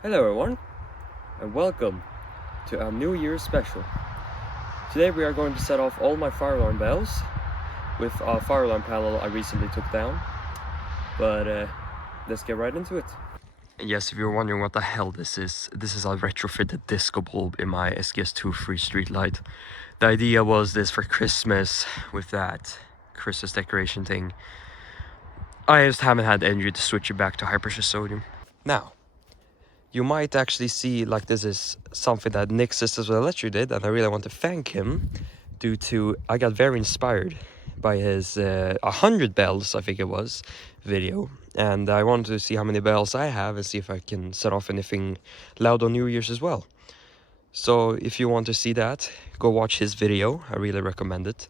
Hello everyone, and welcome to our New Year's special. Today we are going to set off all my fire alarm bells with a fire alarm panel I recently took down, but let's get right into it. And yes, if you're wondering what the hell this is a retrofitted disco bulb in my SGS2 free street light. The idea was this for Christmas with that Christmas decoration thing. I just haven't had the energy to switch it back to high pressure sodium. Now, you might actually see like this is something that Nick Sisters with Electric did, and I really want to thank him due to I got very inspired by his 100 bells, I think it was, video, and I wanted to see how many bells I have and see if I can set off anything loud on New Year's as well. So if you want to see that, go watch his video. I really recommend it.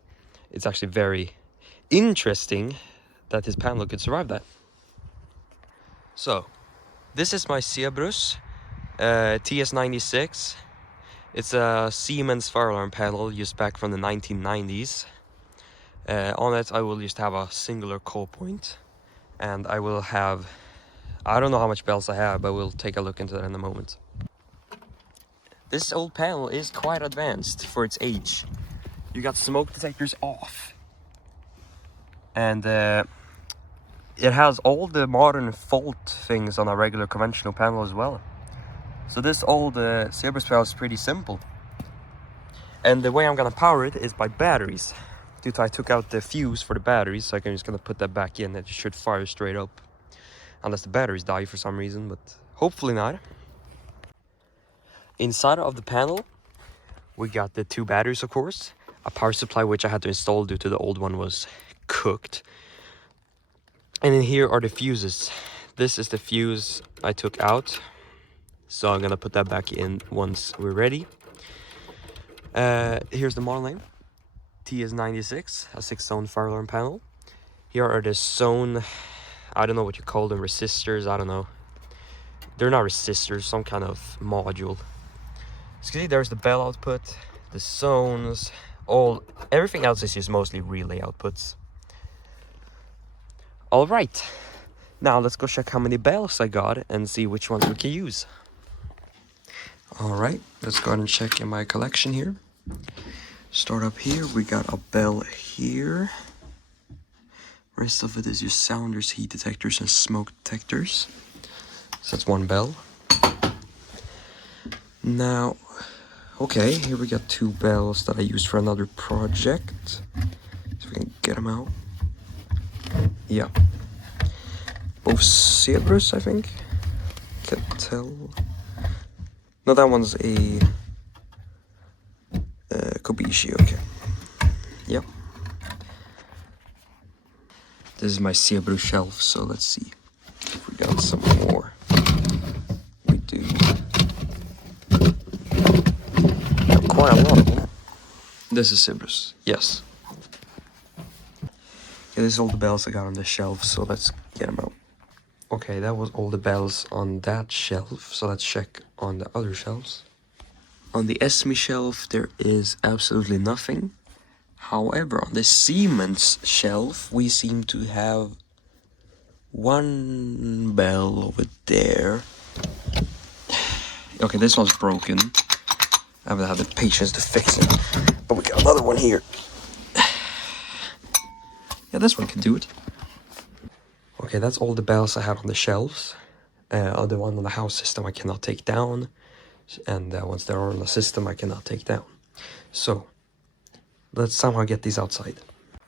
It's actually very interesting that his panel could survive that. So this is my Ceabrus TS96. It's a Siemens fire alarm panel used back from the 1990s. On it I will just have a singular call point, and I will have, I don't know how much bells I have, but we'll take a look into that in a moment. This old panel is quite advanced for its age. You got smoke detectors off, and it has all the modern fault things on a regular conventional panel as well. So this old Ceabrus panel is pretty simple. And the way I'm gonna power it is by batteries. Due to I took out the fuse for the batteries, so I'm just gonna put that back in. It should fire straight up. Unless the batteries die for some reason, but hopefully not. Inside of the panel, we got the two batteries, of course. A power supply, which I had to install due to the old one was cooked. And in here are the fuses. This is the fuse I took out. So I'm gonna put that back in once we're ready. Here's the model name. TS96, a 6-zone fire alarm panel. Here are the zone, I don't know what you call them, resistors, I don't know. They're not resistors, some kind of module. See, there's the bell output, the zones, everything else is just mostly relay outputs. All right, now let's go check how many bells I got and see which ones we can use. All right, let's go ahead and check in my collection here. Start up here, we got a bell here. Rest of it is just sounders, heat detectors, and smoke detectors. So that's one bell. Now, okay, here we got two bells that I used for another project. So we can get them out. Yeah. Both Ceabrus, I think. Can't tell. No, that one's a Kobishi, okay. Yep. This is my Ceabrus shelf, so let's see if we got some more. We do. Got quite a lot of them. This is Ceabrus, yes. Okay, this is all the bells I got on the shelf, so let's get them out. Okay, that was all the bells on that shelf, so let's check on the other shelves. On the Esme shelf, there is absolutely nothing. However, on the Siemens shelf, we seem to have one bell over there. Okay, this one's broken. I haven't had the patience to fix it. But we got another one here. Yeah, this one can do it. Okay, that's all the bells I have on the shelves. The one on the house system I cannot take down. And once they're on the system, I cannot take down. So, let's somehow get these outside. I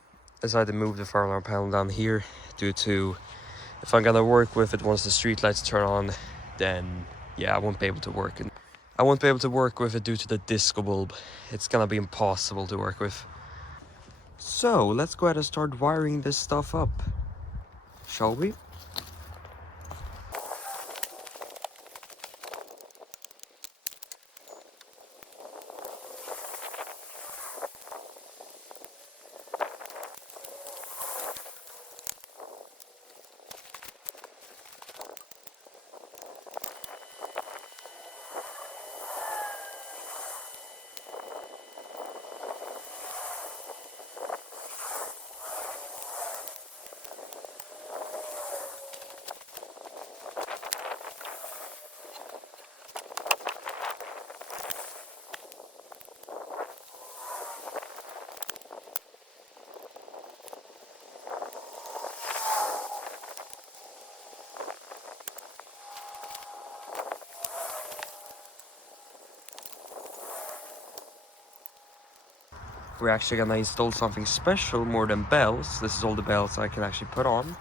decided to move the fire alarm panel down here due to if I'm gonna work with it once the street lights turn on, then yeah, I won't be able to work. I won't be able to work with it due to the disco bulb. It's gonna be impossible to work with. So, let's go ahead and start wiring this stuff up. Shall we? we're actually gonna install something special more than bells. This is all the bells I can actually put on.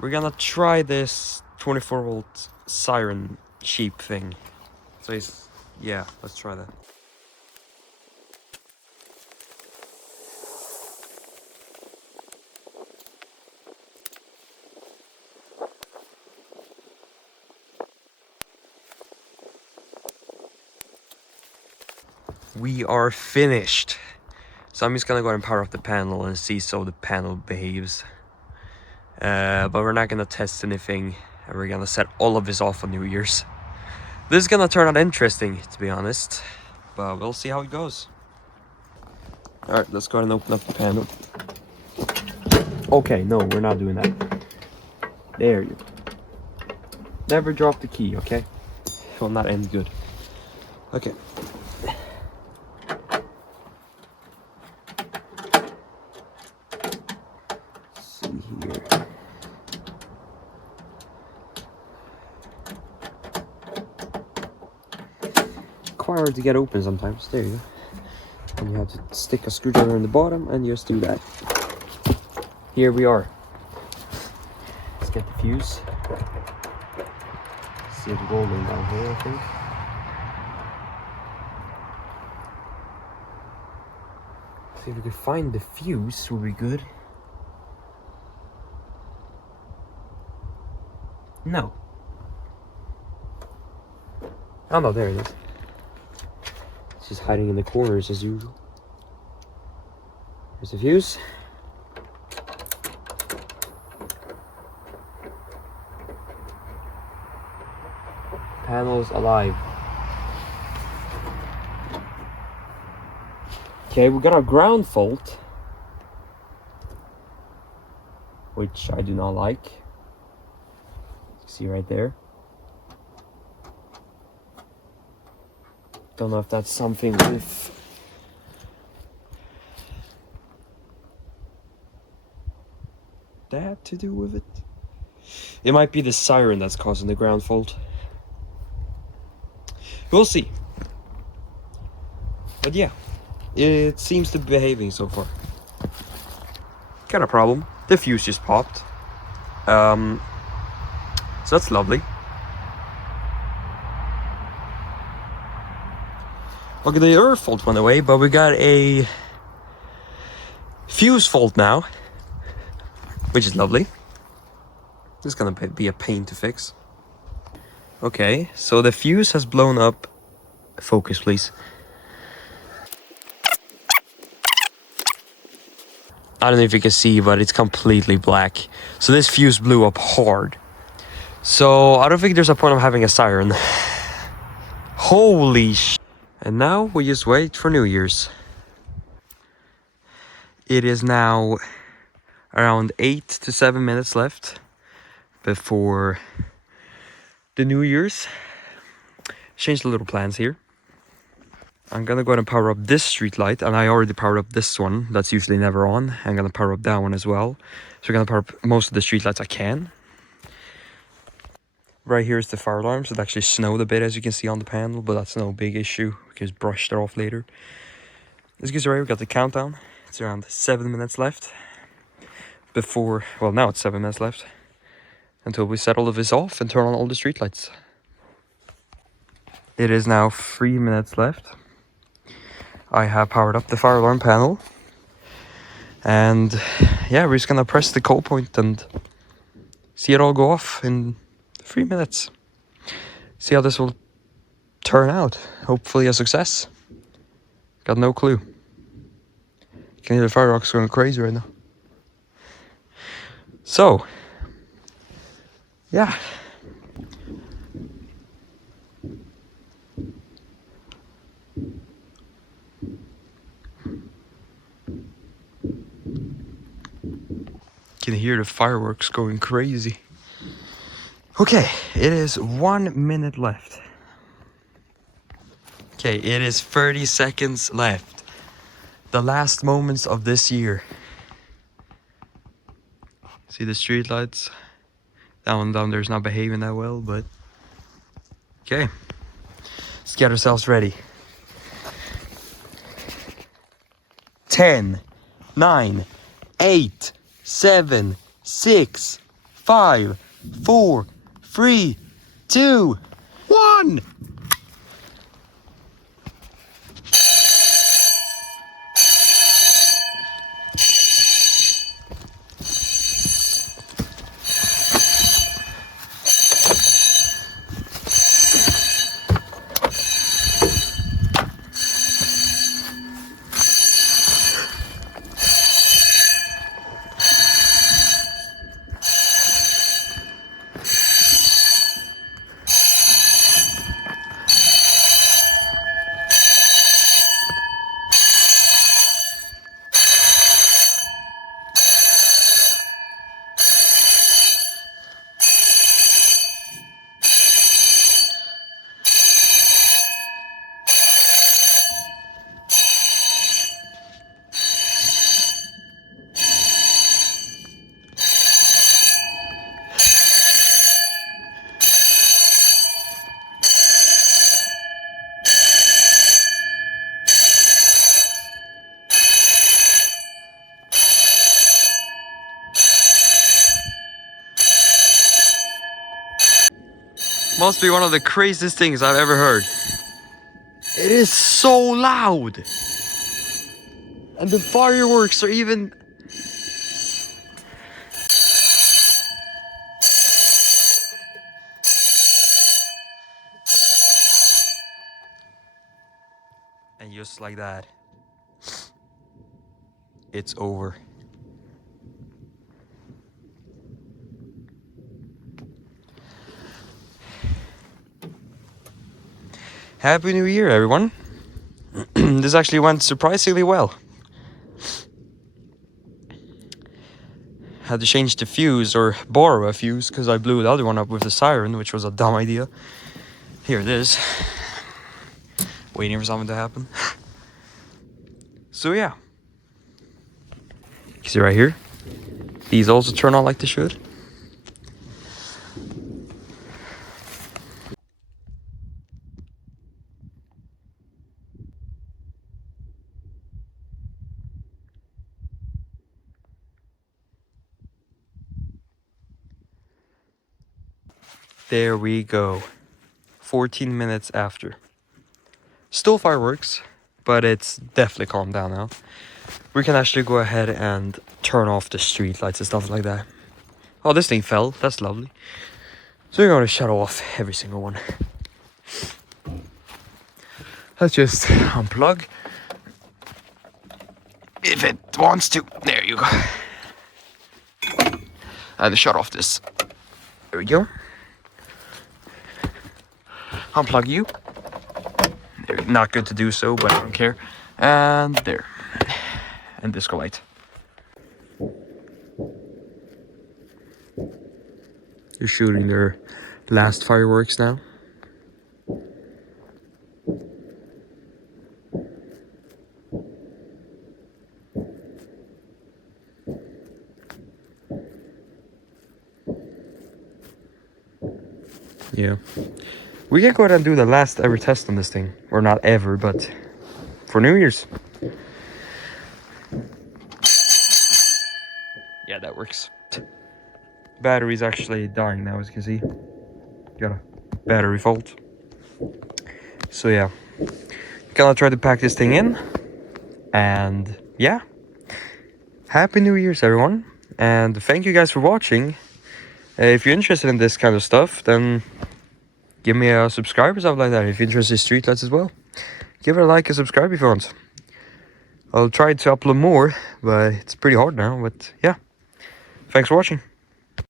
We're gonna try this 24-volt siren sheep thing. So yeah, let's try that. We are finished. So I'm just gonna go ahead and power up the panel and see so the panel behaves. But we're not gonna test anything, and we're gonna set all of this off on New Year's. This is gonna turn out interesting, to be honest, but we'll see how it goes. Alright, let's go ahead and open up the panel. Okay, no, we're not doing that. There you go. Never drop the key, okay? It will not end good. Okay. Quite hard to get open sometimes. There you go. And you have to stick a screwdriver in the bottom and just do that. Here we are. Let's get the fuse. See it rolling down here, I think. See if we can find the fuse, will be good. No. Oh no, there it is. It's just hiding in the corners as usual. There's the fuse. Panel's alive. Okay, we got our ground fault, which I do not like. See right there. Don't know if that's something with that to do with it. It might be the siren that's causing the ground fault. We'll see. But yeah, it seems to be behaving so far. Got a problem. The fuse just popped. So that's lovely. Okay, the earth fault went away, but we got a fuse fault now, which is lovely. This is gonna be a pain to fix. Okay, so the fuse has blown up. Focus, please. I don't know if you can see, but it's completely black. So this fuse blew up hard. So I don't think there's a point of having a siren. Holy sh! And now we just wait for New Year's. It is now around 8 to 7 minutes left before the New Year's. Change the little plans here. I'm gonna go ahead and power up this street light, and I already powered up this one that's usually never on. I'm gonna power up that one as well. So we're gonna power up most of the street lights I can. Right here is the fire alarms. It actually snowed a bit, as you can see on the panel, but that's no big issue. We can just brush that off later. As you can see right, we got the countdown. It's around 7 minutes left before, well, now it's 7 minutes left until we set all of this off and turn on all the street lights. It is now 3 minutes left. I have powered up the fire alarm panel, and yeah, we're just gonna press the call point and see it all go off in 3 minutes. See how this will turn out. Hopefully a success. Got no clue. Can hear the fireworks going crazy right now. So, yeah. Can hear the fireworks going crazy. Okay, it is 1 minute left. Okay, it is 30 seconds left. The last moments of this year. See the street lights? That one down there is not behaving that well, but okay. Let's get ourselves ready. 10, 9, 8, 7, 6, 5, 4, 3, 2, 1. Must be one of the craziest things I've ever heard. It is so loud. And the fireworks are even... And just like that, it's over. Happy New Year, everyone. This actually went surprisingly well. Had to change the fuse, or borrow a fuse, because I blew the other one up with the siren, which was a dumb idea. Here it is. Waiting for something to happen. So yeah. You see right here? These also turn on like they should. There we go. 14 minutes after. Still fireworks, but it's definitely calmed down now. We can actually go ahead and turn off the street lights and stuff like that. Oh, this thing fell. That's lovely. So we're going to shut off every single one. Let's just unplug. If it wants to. There you go. And shut off this. There we go. Unplug you. They're not good to do so, but I don't care. And there. And disco light. They're shooting their last fireworks now. Yeah. We can go ahead and do the last ever test on this thing. Or not ever, but for New Year's. Yeah, that works. Battery's actually dying now, as you can see. Got a battery fault. So yeah. Gonna try to pack this thing in. And yeah. Happy New Year's, everyone. And thank you guys for watching. If you're interested in this kind of stuff, then give me a subscribe or something like that. If you're interested in streetlights as well, give it a like and subscribe if you want. I'll try to upload more, but it's pretty hard now. But yeah, thanks for watching.